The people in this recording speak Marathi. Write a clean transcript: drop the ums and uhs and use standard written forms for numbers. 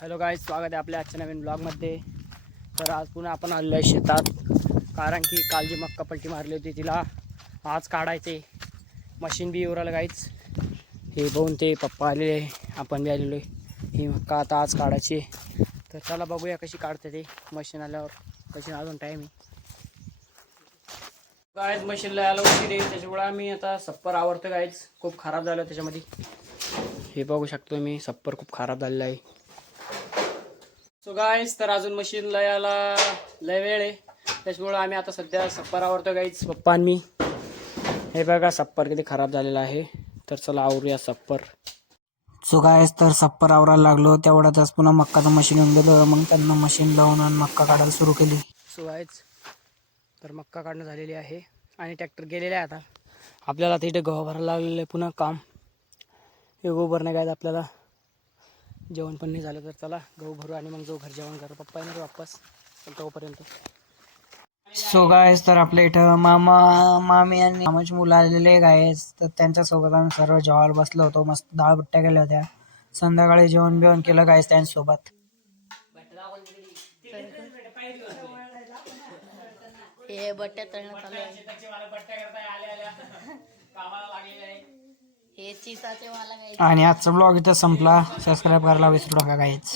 हॅलो गाईज, स्वागत आहे आपल्या आजच्या नवीन ब्लॉगमध्ये। तर आज पुन्हा आपण आलेलो आहे शेतात, कारण की काल जी मक्का पलटी मारली होती तिला आज काढायचे। मशीन बी येऊ गाईज, हे बघून ते पप्पा आलेले, आपण बी आलेलो आहे। ही मक्का आता आज काढायची, तर चला बघूया कशी काढते ते मशीन आल्यावर। कशी अजून टाईम आहे गाईज, मशीनला यायला उशीर आहे, त्याच्यामुळे आम्ही आता सप्पर आवरतो गाईज। खूप खराब झालं त्याच्यामध्ये, हे बघू शकतो मी, सप्पर खूप खराब झालेला आहे। सो गाईज, तर अजून मशीनला यायला लय वेळ आहे, त्याच्यामुळं आम्ही आता सध्या सप्पर आवरतो गाईज, पप्पा आणि मी। हे बघा सप्पर किती खराब झालेला आहे, तर चला आवरूया सप्पर। सो गाईज, तर सप्पर आवरायला लागलो, तेवढ्यातच पुन्हा मक्काचं मशीन येऊन गेलं। मग त्यांना मशीन लावून आणि मक्का काढायला सुरू केली। सो गाईज, तर मक्का काढणं झालेली आहे आणि ट्रॅक्टर गेलेला आहे। आता आपल्याला तिथे गहू भरायला लागलेलं आहे, पुन्हा काम हे गहू भरणे गाईज। आपल्याला जेवण पण नाही झालं, तर चला गहू भरू आणि मग जाऊ घर जेवण करू। पप्पा येणार वापस तोपर्यंत। सो गाईज, तर आपल्या इथं मामी आणि मामाची मुलं आलेले गाईज, तर त्यांच्यासोबत आम्ही सर्व जेवायला बसलो होतो। मस्त डाळ बट्ट्या केल्या होत्या, संध्याकाळी जेवण बिवण केलं गाईज त्यांच्यासोबत। हे बट्ट्या तळणं चालू आहे, हे चिसाचे मला गायचे। आणि आजचा ब्लॉग इथं संपला। सबस्क्राईब करायला विसरू नका गाईज।